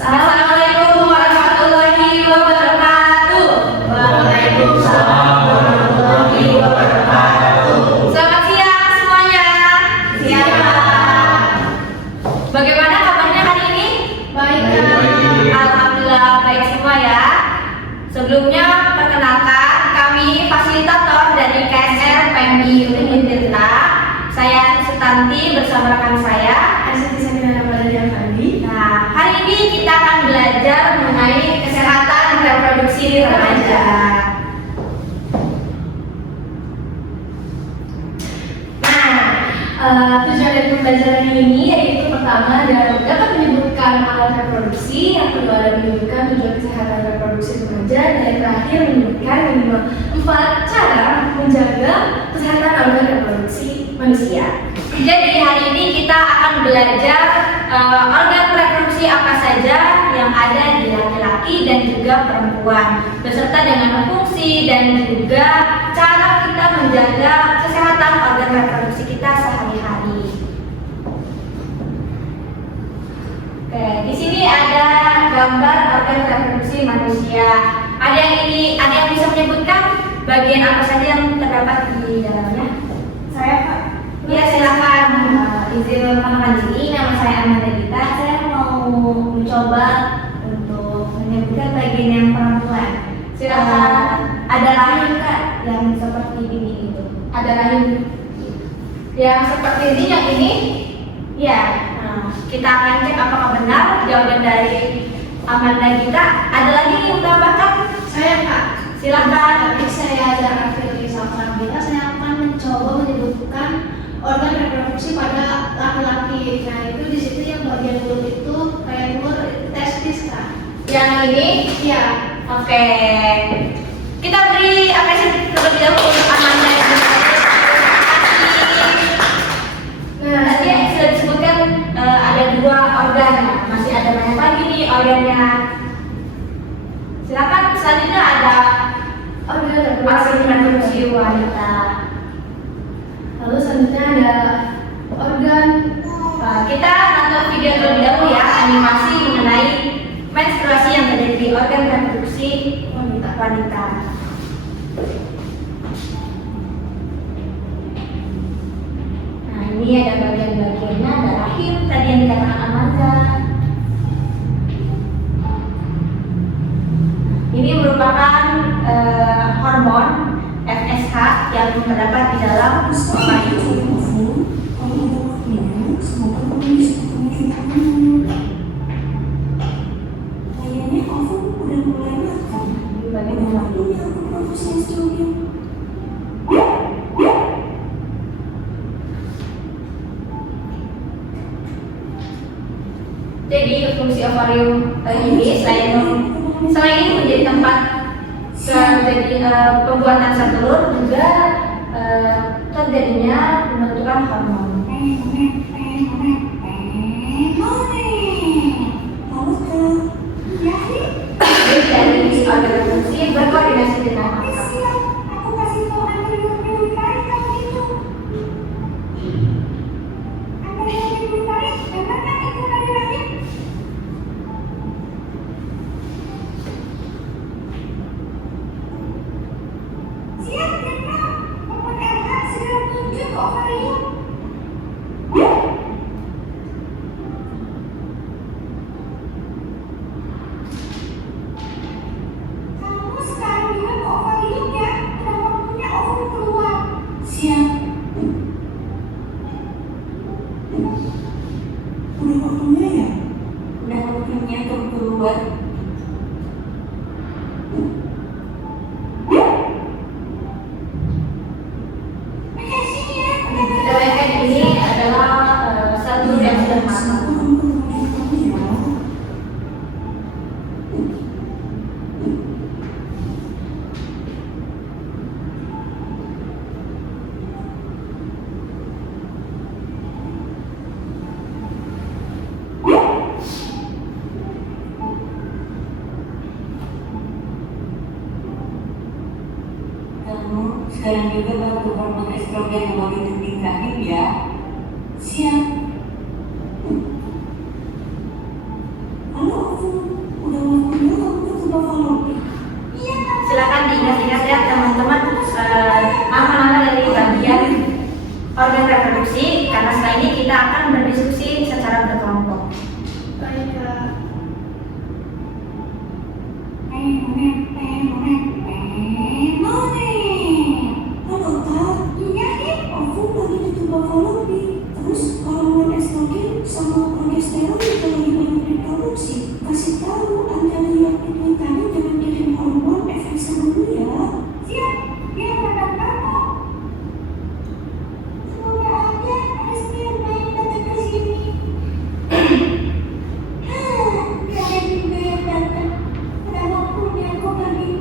Assalamualaikum warahmatullahi wabarakatuh. Waalaikumsalam warahmatullahi wabarakatuh. Selamat siang semuanya. Siang. Bagaimana kabarnya hari ini? Baik. Alhamdulillah baik semua ya. Sebelumnya perkenalkan, kami fasilitator dari KSR PMI Unit Tirta. Saya Sutanti bersama rekan saya. Nah, hari ini kita akan belajar mengenai kesehatan reproduksi remaja. Tujuan dari pembelajaran ini yaitu pertama dapat menyebutkan alat reproduksi, yang kedua adalah menyebutkan tujuan kesehatan reproduksi remaja, dan yang terakhir menyebutkan minimal 4 cara menjaga kesehatan organ reproduksi manusia. Jadi hari ini kita akan belajar organ reproduksi apa saja yang ada di laki-laki dan juga perempuan, beserta dengan fungsi dan juga cara kita menjaga kesehatan organ reproduksi kita sehari-hari. Oke, di sini ada gambar organ reproduksi manusia. Ada yang bisa menyebutkan bagian apa saja yang terdapat di dalamnya? Saya Pak. Ya, silakan. Izin perkenalkan diri, nama saya Amanda Dita. Saya mau mencoba untuk menyebutkan bagian yang perempuan. Silakan. Ada rahim Kak yang seperti ini itu. Ada rahim Yang seperti ini, yang ini. Ya. Nah, kita akan cek apakah benar jawaban dari Amanda Dita. Ada lagi yang menambahkan? saya Pak. Silakan. Tapi saya Zara Firly Salsabila, saya akan mencoba menyebutkan organ reproduksi pada laki-laki. Nah, itu di situ yang bagian mulut itu kayak mulut testis Kak. Yang ini. Iya. Oke. Kita beri apresiasi terlebih dahulu untuk Amanda yang Nah, tadi sudah disebutkan ada 2 organ, masih ada banyak lagi nih organnya. Silakan, selanjutnya ada Organ reproduksi wanita. Lalu selanjutnya ada organ. Kita nonton video terlebih dahulu ya, animasi mengenai menstruasi yang terjadi di organ reproduksi wanita. Nah, ini ada bagian-bagiannya, ada rahim tadi yang dikatakan Amanda. Ini merupakan hormon FSH yang terdapat di dalam ovarium. Kayaknya ovum udah mulai makan. Bagaimana? Ini aku produksi estrogen. Jadi fungsi ovarium ini selain menjadi tempat pembuatan sel telur, juga terjadinya pembentukan hormon. Jadi dari organ reproduksi berkoordinasi dengan apa? Udah waktunya ya? Udah waktunya untuk keluar. Kita lihat ini adalah sel telur yang sudah matang. Sekarang juga bantu hormon estrogen membangun dinding rahim ya. Siap. Lalu ovum Kak. Halo Kak, iya nih, aku lagi di tubuh Kolombi. Terus hormon estrogen sama progesteron juga lagi banyak diproduksi. Kasih tahu Anda lihat itu kamu jangan kirim hormon efek samping ya. Siap, dia menang kamu. Semoga aja Rizky yang main datang ke sini. Gak ada juga yang datang. Udah waktunya aku pergi.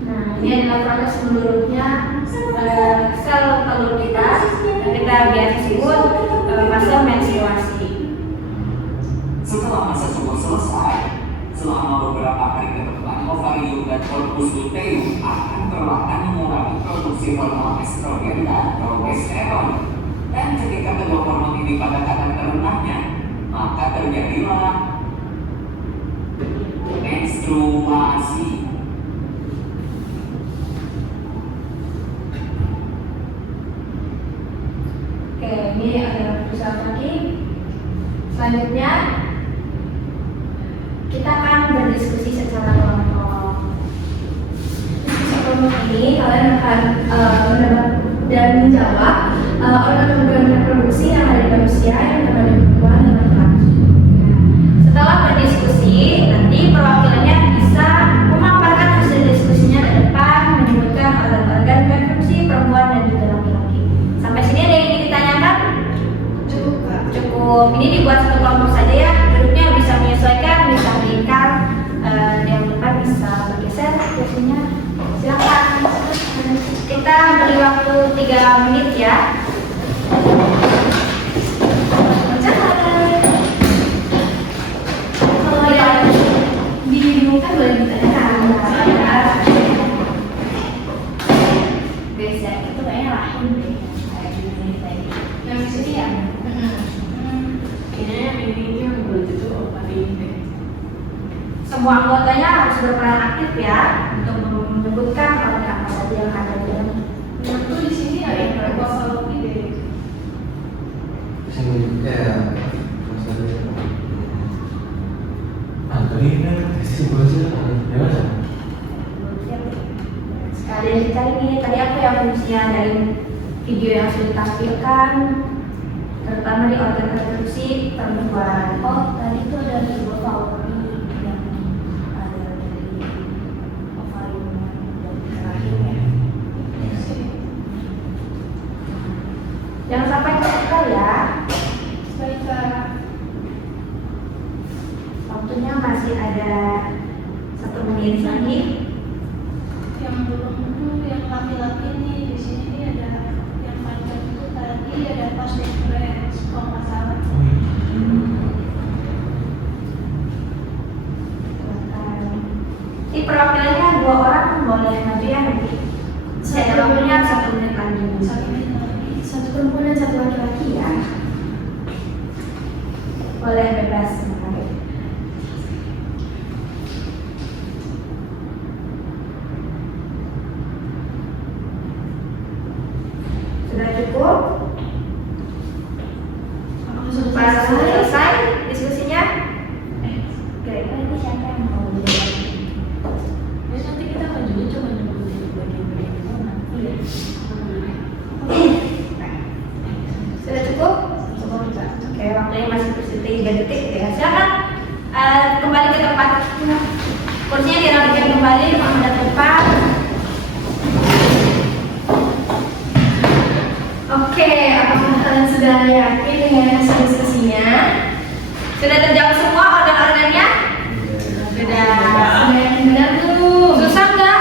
Nah, ini adalah proses menurutnya sel telur kita yang kita biasa sebut fase menstruasi. Setelah masa subur selesai, selama beberapa hari ke depan, ovarium dan corpus luteum akan perlahan mengurangi produksi hormon estrogen dan progesteron. Dan ketika kedua hormon ini pada kadar terendahnya, maka terjadilah menstruasi. Oke, ini ada tulisan lagi. Selanjutnya kita akan berdiskusi secara kelompok. Diskusi kelompok ini kalian akan mendapat dan menjawab organ-organ reproduksi yang ada di manusia yang terkandung perempuan dan laki-laki. Setelah berdiskusi, nanti perwakilannya bisa memaparkan hasil diskusinya ke depan, menyebutkan organ-organ reproduksi perempuan dan juga laki-laki. Sampai sini ada yang ingin ditanyakan? Cukup Kak. Cukup. Ini dibuat satu kelompok saja ya. Duduknya bisa menyesuaikan, bisa melingkar. Yang depan bisa bergeser kursinya. Silakan. Kita beri waktu 3 menit ya. Kalau yang dibingungkan boleh ditanyakan. Geser itu kayaknya rahim deh. Kayak gini tadi. Yang di sini ya. Kayaknya yang ini yang buat itu ovarium deh. Semua anggotanya harus berperan aktif ya untuk menyebutkan organ apa saja yang ada di dalam. Menurutku di sini ada yang berkonsologi deh. Sekalian dicari nih, tadi aku yang fungsinya dari video yang sudah ditampilkan, terutama di organ reproduksi perempuan. Oh, tadi itu ada sebuah kalori yang ada dari ovarium dan rahim ya. Jangan sampai terlupa ya. Baik Kak. Waktunya masih ada 1 menit lagi. Yang belum itu yang laki-laki nih di sini ada yang panjang itu tadi ada pas difference kalau nggak salah. Di perwakilannya 2 orang boleh maju ya nanti. Saya ada waktunya 1 menit lagi. Satu perempuan dan satu laki-laki ya. Boleh bebas. Sudah cukup? Pas selesai diskusinya? Kira-kira ini siapa yang mau menjawab? Jadi nanti kita majunya cuma nyebutin bagian-bagian itu nanti ya. Sudah cukup? Oke, waktunya masih bersih 3 detik ya. Silakan kembali ke tempat. Kursinya dirapikan kembali, menghadap depan. Oke, apakah kalian sudah yakin dengan hasil diskusinya? Sudah terjawab semua organ-organnya? Sudah. Sudah yakin benar belum? Susah nggak?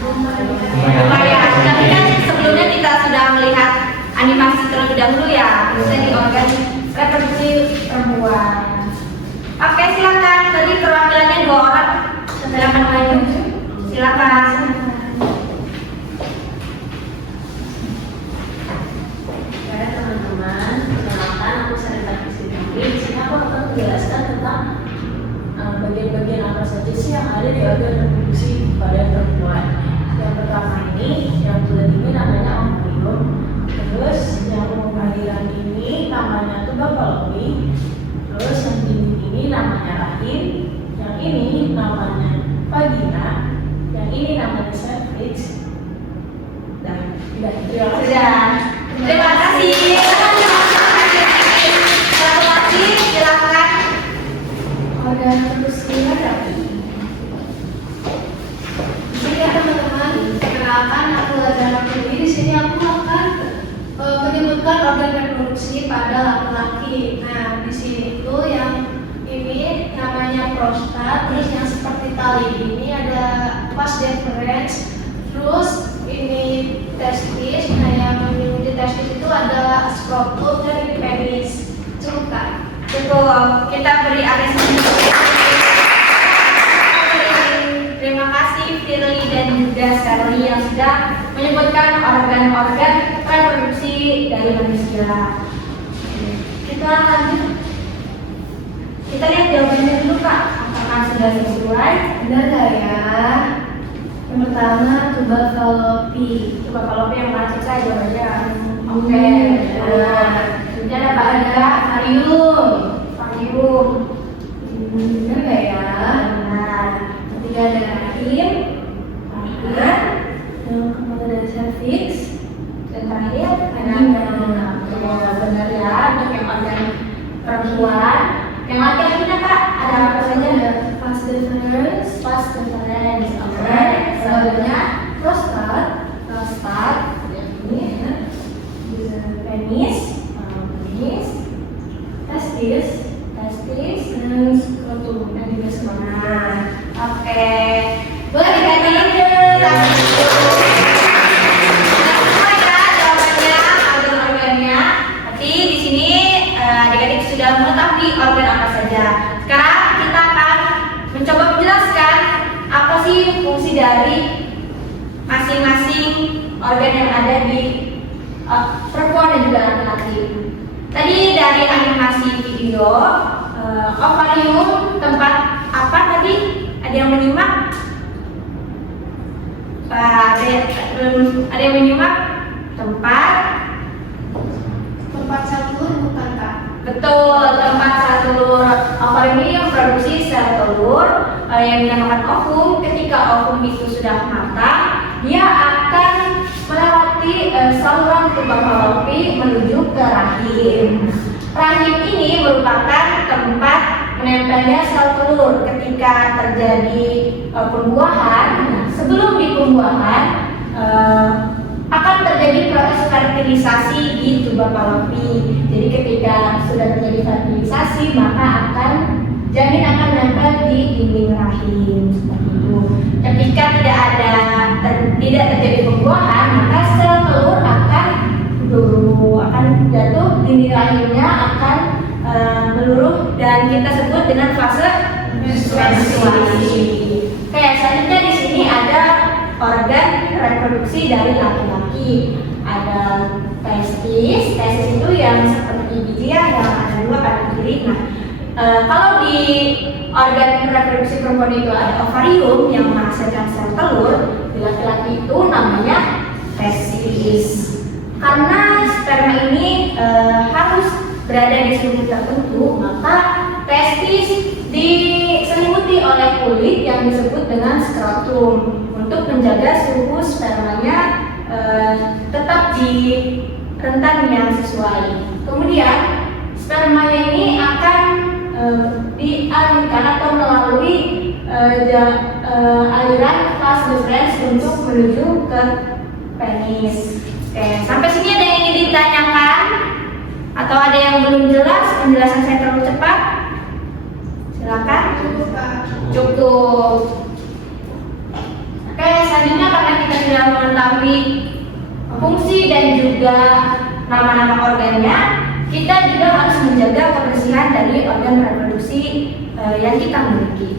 Lumayan. Tapi kan sebelumnya kita sudah melihat animasi terlebih dahulu ya, khususnya di organ reproduksi perempuan. Oke, silakan. Tadi perwakilannya 2 orang. Silakan maju. Silakan. Ya teman-teman, perkenalkan aku Sarita Kristinawati. Di sini aku akan menjelaskan tentang bagian-bagian apa saja sih yang ada di organ reproduksi pada perempuan. Yang pertama ini, yang bulat ini namanya ovarium. Terus yang reproduksi pada laki-laki. Nah, di sini tuh yang ini namanya prostat, terus yang seperti tali ini ada vas deferens, terus ini testis. Nah, yang di testis itu ada skrotum dan ini penis. Cukup kan? Cukup, kita beri apresiasi. Terima kasih Firly dan juga Scarly yang sudah menyebutkan organ-organ reproduksi dari manusia. Kita lanjut. Kita lihat jawabannya dulu Kak. Apakah sudah sesuai? Benar nggak ya? Yang pertama tubal falopi. Coba kalau yang mana selesai jawabannya. Oke. Nah, Kemudian apa ada ada? varium. Varium. Benar nggak ya? Benar. Ketiga ada rahim. Nah, yang keempat ada cervix. Dan terakhir Vagina. benar ya untuk yang organ perempuan. Yang laki-lakinya Kak ada apa saja? Ada vas deferens. Vas deferens. Oke. Nah, Selanjutnya prostat. prostat. Ini ya. Bisa penis, Penis, testis, testis, dan skrotum. dan juga semua. Nah, Oke. Boleh diganti tangan dulu. Sudah sesuai ya jawabannya, organ-organnya. Tapi di sini adik-adik sudah mengetahui organ apa saja. Sekarang kita akan mencoba menjelaskan apa sih fungsi dari masing-masing organ yang ada di perempuan dan juga laki-laki. Tadi dari animasi video, ovarium tempat apa tadi? Ada yang menyimak? Ada yang menyimak? Tempat? tempat sel telur bukan Kak? Betul, tempat sel telur. Ovarium ini yang produksi sel telur yang dinamakan ovum. Ketika ovum itu sudah matang, dia akan melewati saluran tubal falopi menuju ke rahim. Rahim ini merupakan tempat menempelnya sel telur. Ketika terjadi pembuahan, sebelum di pembuahan akan terjadi proses fertilisasi di tubal falopi. Jadi ketika sudah terjadi fertilisasi, maka janin akan menempel di dinding rahim seperti itu. Ketika tidak terjadi pembuahan, maka sel telur akan jatuh, dinding rahimnya akan meluruh dan kita sebut dengan fase menstruasi. Oke, selanjutnya di sini ada organ reproduksi dari laki-laki. Ada testis itu yang seperti biji ya, yang ada dua kanan kiri. Nah, kalau di organ reproduksi perempuan itu ada ovarium yang menghasilkan sel telur, di laki-laki itu namanya testis. Karena sperma ini harus berada di suhu tertentu, maka testis diselimuti oleh kulit yang disebut dengan skrotum untuk menjaga suhu spermanya tetap di rentan yang sesuai. Kemudian spermanya ini akan dialirkan atau melalui aliran vas deferens untuk menuju ke penis. Oke, sampai sini ada yang ingin ditanyakan? Atau ada yang belum jelas? Penjelasan saya terlalu cepat? Silakan. Cukup Kak. Cukup. Oke, selanjutnya karena kita sudah mengetahui fungsi dan juga nama-nama organnya, kita juga harus menjaga kebersihan dari organ reproduksi yang kita miliki.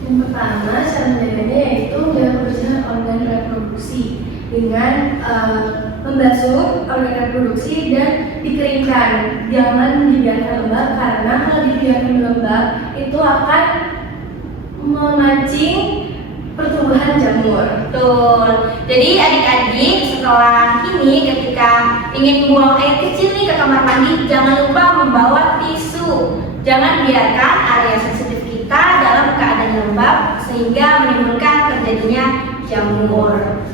Yang pertama, cara menjaganya yaitu menjaga kebersihan organ reproduksi dengan membasuh organ reproduksi dan dikeringkan. Jangan dibiarkan lembab karena kalau dibiarkan lembab itu akan memancing pertumbuhan jamur. Betul. Jadi adik-adik setelah ini ketika ingin buang air kecil nih ke kamar mandi, jangan lupa membawa tisu. Jangan biarkan area sensitif kita dalam keadaan lembab sehingga menimbulkan terjadinya jamur.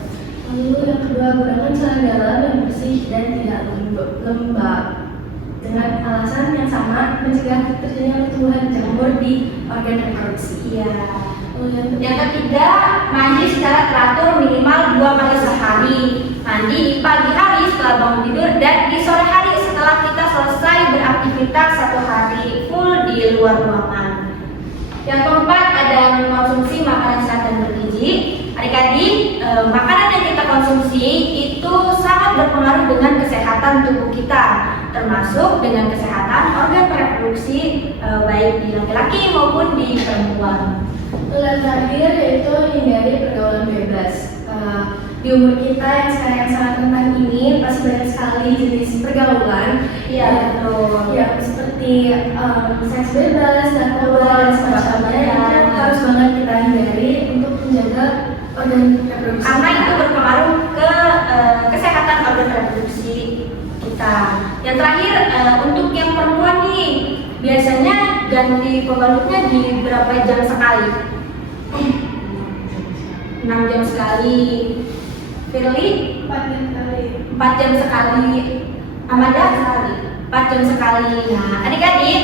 Lalu yang kedua, gunakan celana dalam yang bersih dan tidak lembab dengan alasan yang sama, mencegah terjadinya pertumbuhan jamur di organ reproduksi. Iya. Lalu Yang ketiga, mandi secara teratur minimal 2 kali sehari. Mandi di pagi hari setelah bangun tidur dan di sore hari setelah setelah kita selesai beraktivitas 1 hari full di luar ruangan. Yang keempat ada mengkonsumsi makanan sehat dan bergizi. Adik-adik, makanan yang kita konsumsi itu sangat berpengaruh dengan kesehatan tubuh kita, termasuk dengan kesehatan organ reproduksi baik di laki-laki maupun di perempuan. Yang terakhir yaitu hindari pergaulan bebas. Di umur kita yang sekarang yang sangat rentan ini pasti banyak sekali jenis pergaulan. Iya, betul. Yang seperti seks bebas, narkoba dan semacamnya itu harus banget kita hindari untuk menjaga organ reproduksi. Karena itu berpengaruh ke kesehatan organ reproduksi kita. Yang terakhir untuk yang perempuan nih, biasanya ganti pembalutnya di berapa jam sekali? 6 jam sekali. Firly? 4 jam sekali. 4 jam sekali. Amanda sekali. 4 jam sekali. Nah, adik-adik,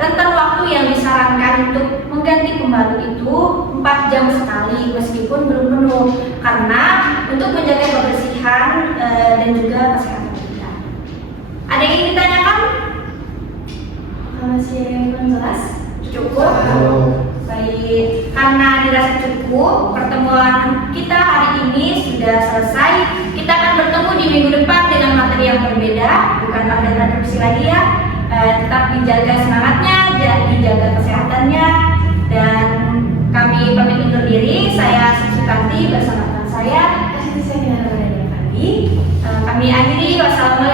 rentang waktu yang disarankan untuk mengganti pembalut itu 4 jam sekali meskipun belum penuh, karena untuk menjaga kebersihan dan juga kesehatan kita. Ada yang ingin ditanyakan? Masih yang kurang jelas? Cukup? Baik, karena dirasa cukup, pertemuan kita hari ini sudah selesai. Kita akan bertemu di minggu depan dengan materi yang berbeda, bukan materi reproduksi lagi ya. Tetap dijaga semangatnya, dijaga kesehatannya, dan kami pamit undur diri. Saya Sukanti bersama teman saya Kasih saya dengan Kami kami akhiri. Wassalamualaikum